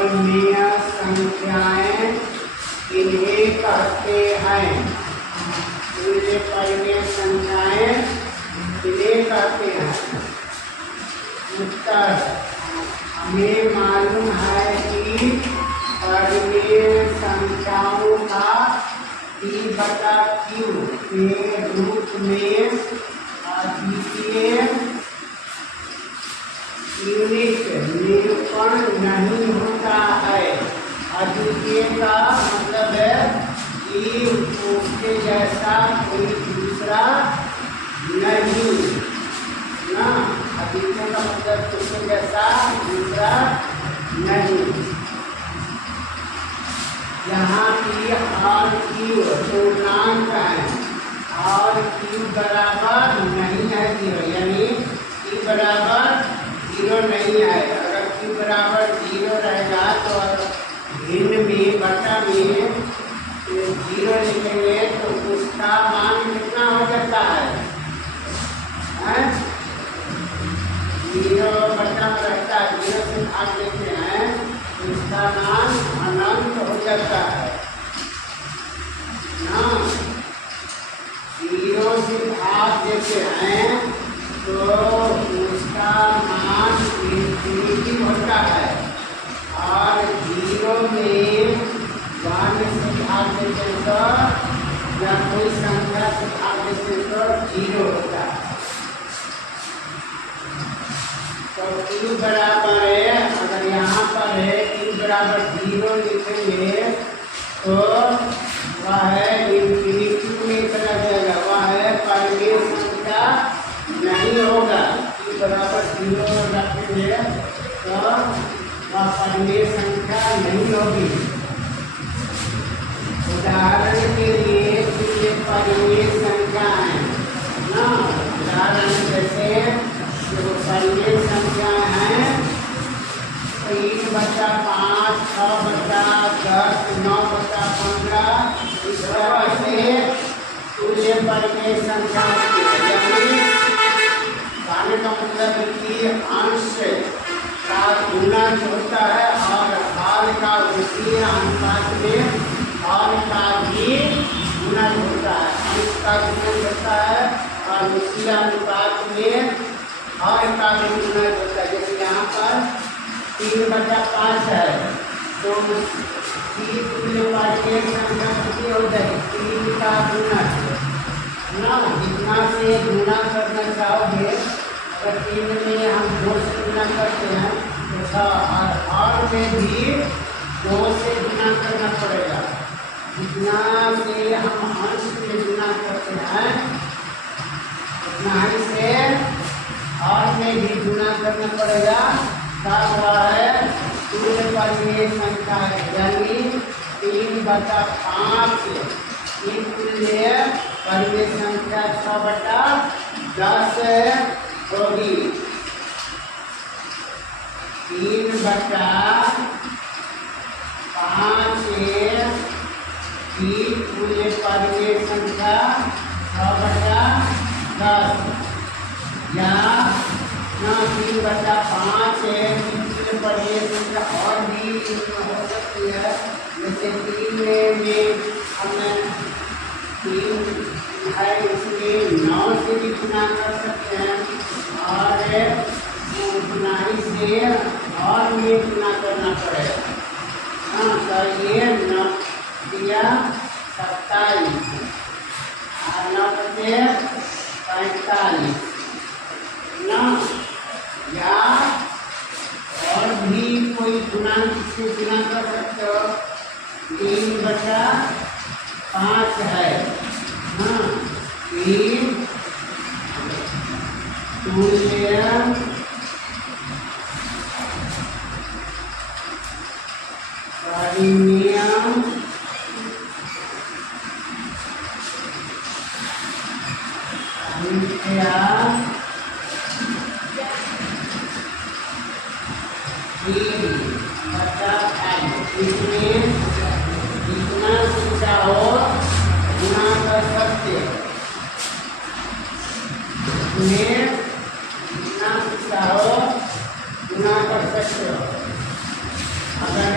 परिमेय संख्याएं इन्हें कहते हैं। तुल्य परिमेय संख्याएं इन्हें कहते हैं। उत्तर, हमें मालूम है कि परिमेय संख्याओं का P/Q के रूप में अद्वितीय यूनिट निरूपण नहीं होता है। अद्वितीय का मतलब है कि उसके जैसा कोई दूसरा नहीं ना। अद्वितीय का मतलब उसके जैसा दूसरा नहीं। यहाँ की R/Q पूर्णांक है। R/Q बराबर नहीं है 0, यानी Q बराबर 0 नहीं है। अगर Q बराबर 0 रहेगा तो भिन्न में बटा में 0 लिखेंगे तो उसका मान कितना हो जाता है? 0 बटा में रहता है, 0 से भाग देते हैं तो उसका मान अनंत हो जाता है ना। 0 से भाग देते हैं तो उसका मान इन्फिनिटी होता है। और 0 में 1 से भाग देते तो या कोई संख्या से भाग देते तो 0 होता है। तो Q बराबर है, अगर यहाँ पर है Q बराबर 0 लिखेंगे तो वह है इन्फिनिटी में चला जाएगा, वह है परिमेय संख्या नहीं होगा। Q बराबर 0 रखेंगे तो वह परिमेय संख्या नहीं होगी। उदाहरण के लिए तुल्य परिमेय संख्या है ना। उदाहरण जैसे परिमेय संख्या है 3/5, 6/10, 9/15। इस तरह से तुल्य परिमेय संख्या कहने का मतलब कि अंश का गुणा होता है और हाल का उसी अनुपात में हाल का भी गुणा होता है। अंश का गुणा होता है और उसी अनुपात में हाल का भी गुणा होता है। जैसे यहाँ पर 3/5 है तो तुल्य परिमेय संख्या कितनी हो जाएगी? 3 का गुणा ना। जितना से गुणा करना चाहोगे, अगर 3 में हम 2 से गुणा करते हैं तो और में भी 2 से गुणा करना पड़ेगा। जितना से हम अंश में गुणा करते हैं उतना ही से और में भी गुणा करना पड़ेगा। तब वह है तुल्य परिमेय संख्या है, यानी 3/5 तुल्य परिमेय संख्या 6/10 होगी। 3/5 तुल्य परिमेय संख्या 6/10 या 3/5 तुल्य परिमेय संख्या और भी हो सकती है। जैसे 3 में हमने 3 है इसलिए 9 से भी गुणा कर सकते हैं और गुणा से और में गुणा करना पड़ेगा। हाँ, तो ये 9 दिया 27 और 9 बचे 45 ना। या और भी कोई गुणांक से गुणा कर सकते हो। 3/5 है, हाँ 3 तुल्य परिमेय संख्या इसमें जितना शिक्षा हो गुणा कर सकते हो। इसमें जितना शिक्षा हो गुणा कर सकते हो। अगर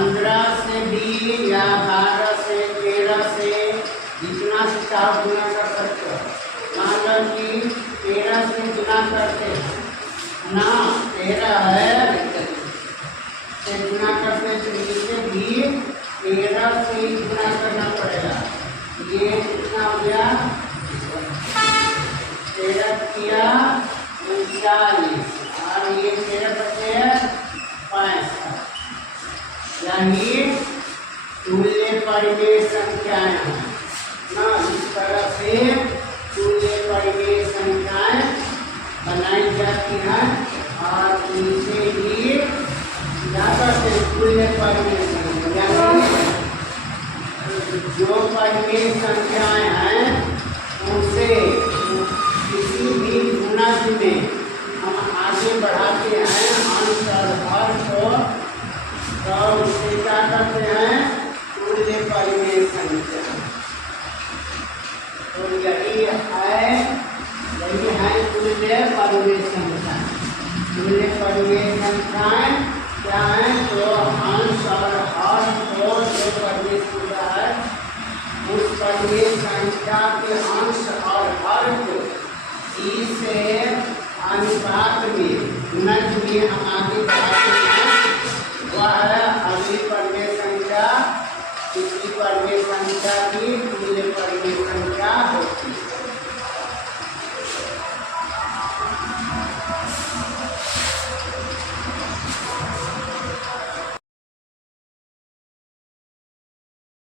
15 से भी या 12 से 13 से जितना से चाहो गुना कर सकते हो। मान लो कि 13 से गुना करते ना 13 है से गुना करते तो इसे भी 13 से ही गुना करना पड़ेगा। ये कितना हो गया 13 किया 39 और ये 13 बचे 65 यानी तुल्य परिमेय संख्याएं हैं ना। इस तरह से तुल्य परिमेय संख्याएं बनाई जाती हैं और इनसे ही ज्यादा से तुल्य परिमेय संख्या यानी जो परिमेय संख्याएं हैं उनसे किसी भी गुणज में हम आगे बढ़ाते हैं अंश और हर को, तो उसे क्या करते हैं तुल्य परिमेय संख्या। तो यही है तुल्य परिमेय संख्या। तुल्य परिमेय संख्याएं क्या है तो अंश और हर को जो परिमेय संख्या है उस परिमेय संख्या के अंश और हर को इसे अनुपात में गुणज में हम आगे बढ़ाते हैं। वह है अगली परिमेय संख्या पिछली परिमेय संख्या की